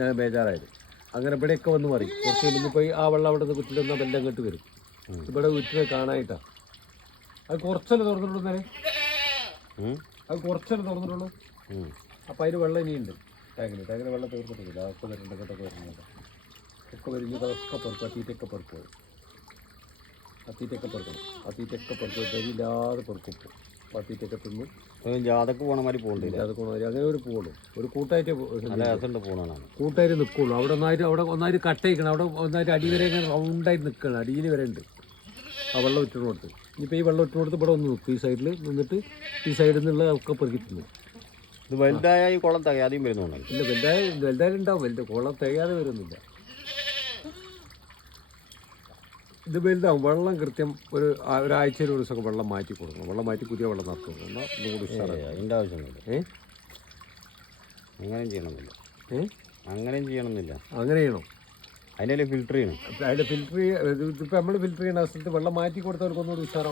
ഞാൻ ബേജാറായത്. അങ്ങനെ ഇവിടെയൊക്കെ വന്ന് മറി. കുറച്ച് കഴിഞ്ഞപ്പോൾ ആ വെള്ളം അവിടെ നിന്ന് കുത്തിട്ട് വന്നാൽ വെല്ലം ഇങ്ങോട്ട് വരും. ഇവിടെ വീട്ടിൽ കാണാനായിട്ടാണ്. അത് കുറച്ചല്ലേ തുറന്നിട്ടുള്ളൂ നേരെ, അത് കുറച്ചല്ലേ തുറന്നിട്ടുള്ളൂ. അപ്പം അതിന് വെള്ളം ഇനിയുണ്ട്. ടാങ്കിന് വെള്ളം തീർന്നിട്ടില്ല. അതൊക്കെ വരുന്നുണ്ട്, വരുന്നുണ്ട്. ഒക്കെ വരുന്നത് അതൊക്കെ പെറുക്കും. അത്തീറ്റൊക്കെ പെറുക്കും. അത്തീറ്റൊക്കെ പെറുക്കണം. അത്തീറ്റൊക്കെ പെറുക്കും. തരില്ലാതെ പെറുക്കും. അപ്പോൾ അത്തീറ്റൊക്കെ തിന്ന് ജാതക്ക് പോണ മാതിരി പോകണ്ടില്ല. ജാതക്ക് പോകണ മാതിരി അങ്ങനെ ഒരു പോകുള്ളൂ. ഒരു കൂട്ടായിട്ട് പോകണം. കൂട്ടായിട്ട് നിൽക്കുള്ളൂ. അവിടെ ഒന്നായിട്ട് കട്ടയിക്കണം. അവിടെ ഒന്നായിട്ട് അടി വരെ റൗണ്ടായിട്ട് നിൽക്കണം. അടിയിൽ വരെ ഉണ്ട് ആ വെള്ളം ഇട്ടിട്ട് കൊടുത്ത്. ഇനിയിപ്പോൾ ഈ വെള്ളം ഇട്ട് കൊടുത്ത് ഇവിടെ ഒന്ന് നിൽക്കും. ഈ സൈഡിൽ നിന്നിട്ട് ഈ സൈഡിൽ നിന്നുള്ള ഒക്കെ പെറുക്കി തിന്നു. ഇത് വലുതായ ഈ കുളം തികയാതെയും വരുന്നുണ്ട്. ഇല്ല, വലുതായിട്ടുണ്ടാവും. കുളം തികയാതെ വരുന്നില്ല. ഇത് വലുതാവും. വെള്ളം കൃത്യം ഒരാഴ്ചയിൽ ഒരു ദിവസമൊക്കെ വെള്ളം മാറ്റി കൊടുക്കണം. വെള്ളം മാറ്റി പുതിയ വെള്ളം നിറച്ച് കൊടുക്കണം. അതിൻ്റെ ആവശ്യമൊന്നുമില്ല. അങ്ങനെയും ചെയ്യണമെന്നില്ല. അങ്ങനെയും ചെയ്യണമെന്നില്ല. അങ്ങനെ ചെയ്യണം. അതിൻ്റെ ഫിൽറ്റർ ചെയ്യണം. അതിൻ്റെ ഫിൽറ്റർ ഇപ്പം നമ്മൾ ഫിൽറ്റർ ചെയ്യുന്ന സ്ഥലത്ത് വെള്ളം മാറ്റി കൊടുത്തവർക്കൊന്നുകൂടി ഉഷാറാവും.